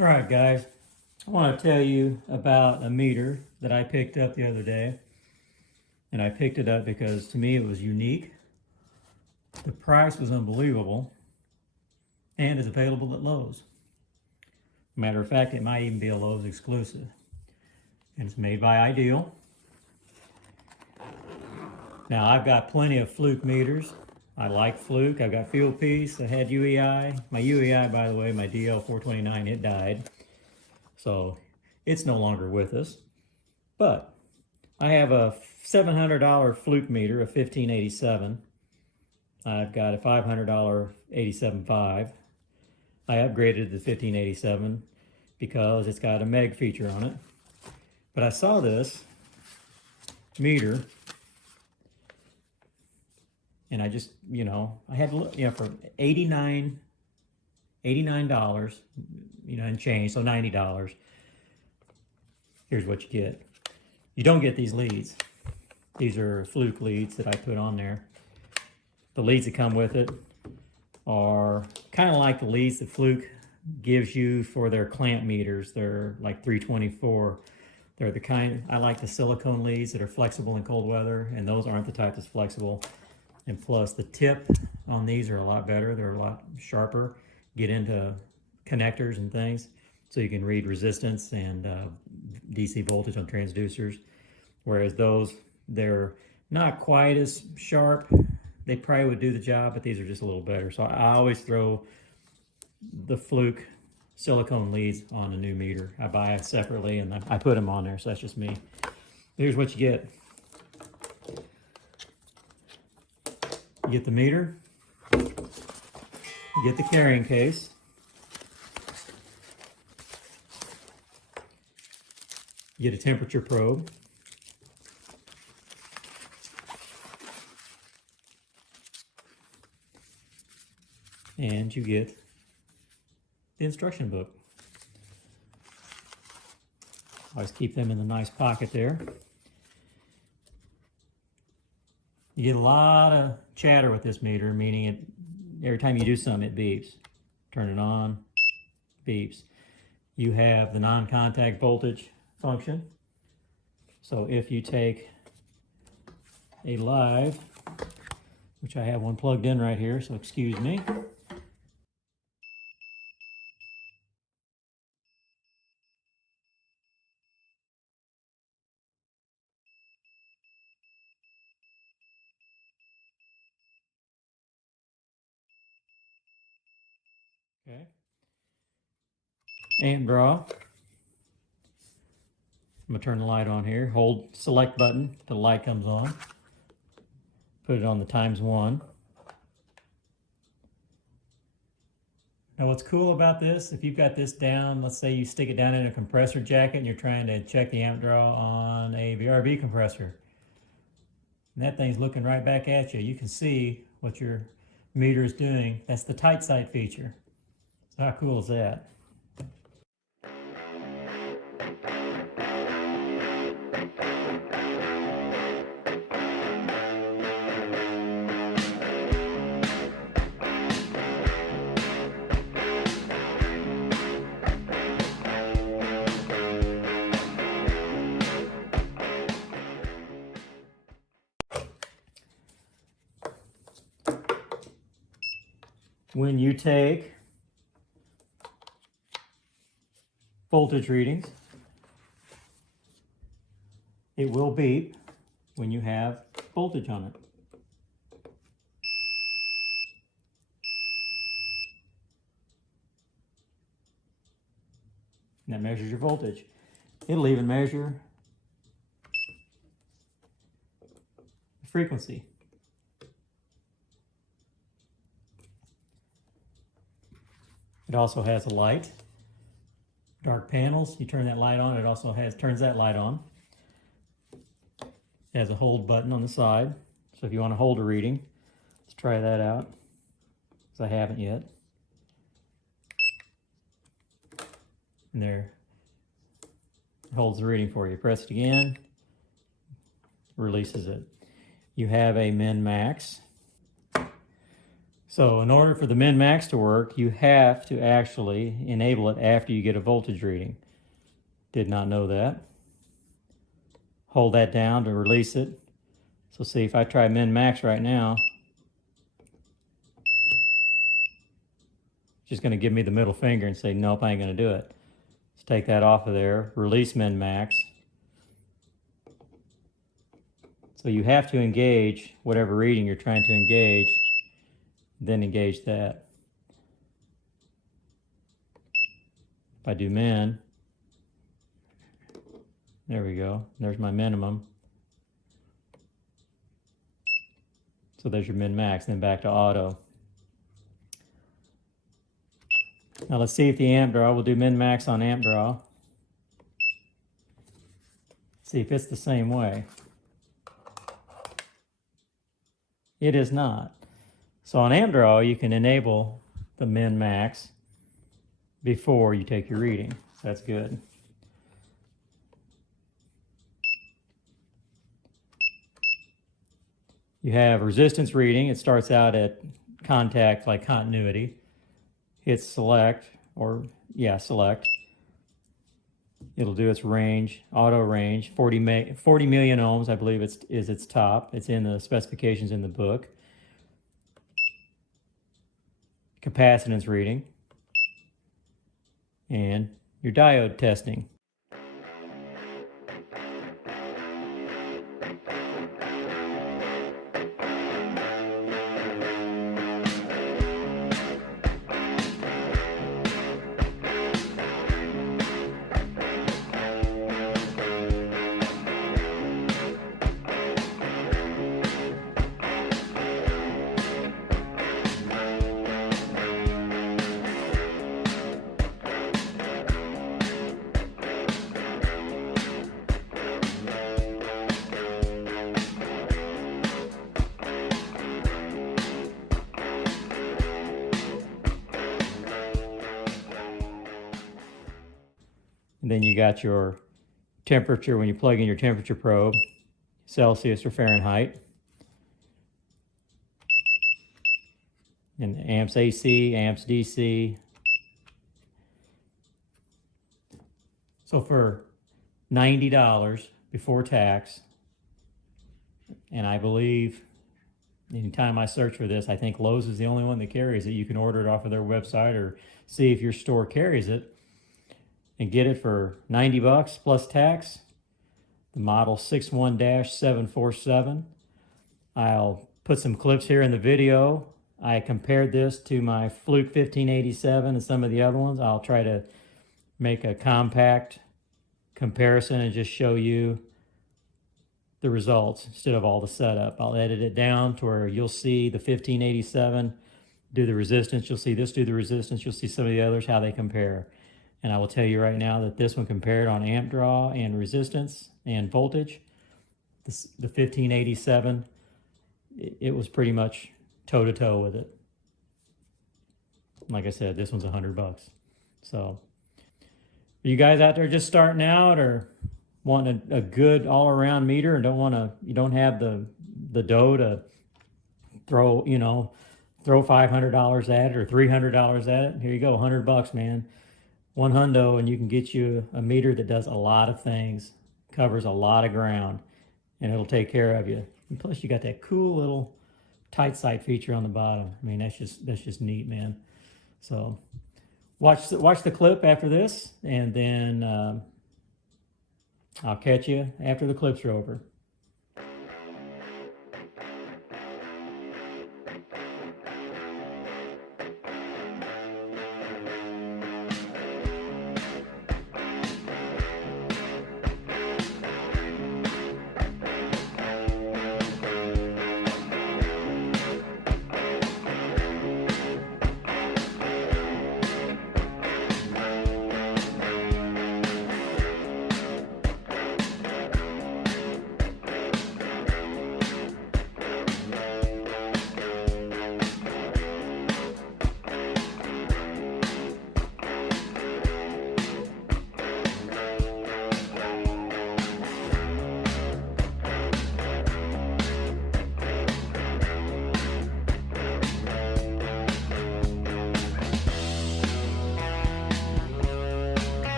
All right, guys, I want to tell you about a meter that I picked up the other day. And I picked it up because to me it was unique. The price was unbelievable and is available at Lowe's. Matter of fact, it might even be a Lowe's exclusive. And it's made by Ideal. Now, I've got plenty of Fluke meters. I like Fluke. I've got Field Piece. I had UEI. My UEI, by the way, my DL429, it died. So it's no longer with us. But I have a $700 Fluke meter, a 1587. I've got a $500 87.5. I upgraded the 1587 because it's got a meg feature on it. But I saw this meter and I just, I had to look, for $89, and change, so $90. Here's what you get. You don't get these leads. These are Fluke leads that I put on there. The leads that come with it are kind of like the leads that Fluke gives you for their clamp meters. They're like 324. They're the kind, I like the silicone leads that are flexible in cold weather, and those aren't the type that's flexible. And plus the tip on these are a lot better. They're a lot sharper, get into connectors and things. So you can read resistance and DC voltage on transducers. Whereas those, they're not quite as sharp. They probably would do the job, but these are just a little better. So I always throw the Fluke silicone leads on a new meter. I buy it separately and I put them on there, so that's just me. Here's what you get. You get the meter, you get the carrying case, you get a temperature probe, and you get the instruction book. Always keep them in the nice pocket there. You get a lot of chatter with this meter, meaning every time you do something, it beeps. Turn it on, beeps. You have the non-contact voltage function. So if you take a live, which I have one plugged in right here, so excuse me. Okay. Amp draw. I'm gonna turn the light on here. Hold select button till the light comes on. Put it on the ×1. Now what's cool about this, if you've got this down, let's say you stick it down in a compressor jacket and you're trying to check the amp draw on a VRV compressor, and that thing's looking right back at you. You can see what your meter is doing. That's the tight sight feature. So how cool is that? When you take voltage readings, it will beep when you have voltage on it. And that measures your voltage. It'll even measure the frequency. It also has a light, dark panels. You turn that light on, it also turns that light on. It has a hold button on the side. So if you want to hold a reading, let's try that out, because I haven't yet. And there, it holds the reading for you. Press it again, releases it. You have a min max. So So in order for the min-max to work, you have to actually enable it after you get a voltage reading. Did not know that. Hold that down to release it. So see, if I try min-max right now, it's just going to give me the middle finger and say, nope, I ain't going to do it. Let's take that off of there, release min-max. So you have to engage whatever reading you're trying to engage, then engage that. If I do min, there we go, there's my minimum. So there's your min-max, then back to auto. Now let's see if the amp draw, we'll do min-max on amp draw. See if it's the same way. It is not. So on amp draw, you can enable the min-max before you take your reading. That's good. You have resistance reading. It starts out at contact, like continuity. Hit select, or yeah, select. It'll do its range, auto range, 40 million ohms, I believe is its top. It's in the specifications in the book. Capacitance reading. And your diode testing. And then you got your temperature when you plug in your temperature probe, Celsius or Fahrenheit. And amps AC, amps DC. So for $90 before tax, and I believe anytime I search for this, I think Lowe's is the only one that carries it. You can order it off of their website or see if your store carries it and get it for 90 bucks plus tax. The model 61-747. I'll put some clips here in the video. I compared this to my Fluke 1587 and some of the other ones. I'll try to make a compact comparison and just show you the results instead of all the setup. I'll edit it down to where you'll see the 1587 do the resistance. You'll see this do the resistance. You'll see some of the others, how they compare. And I will tell you right now that this one compared on amp draw and resistance and voltage. The 1587, it was pretty much toe-to-toe with it. Like I said, this one's 100 bucks. So, are you guys out there just starting out or want a good all-around meter and you don't have the dough to throw, throw $500 at it or $300 at it? Here you go, 100 bucks, man. One hundo, and you can get you a meter that does a lot of things, covers a lot of ground, and it'll take care of you. And plus, you got that cool little tight sight feature on the bottom. I mean, that's just neat, man. So, watch the clip after this, and then I'll catch you after the clips are over.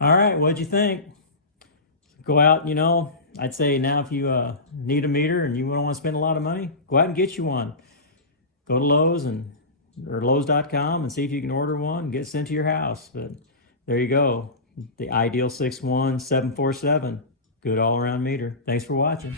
All right, what'd you think? Go out, you know, I'd say now if you need a meter and you don't want to spend a lot of money, go out and get you one. Go to Lowe's or Lowe's.com and see if you can order one and get it sent to your house. But there you go. The Ideal 61747. Good all around meter. Thanks for watching.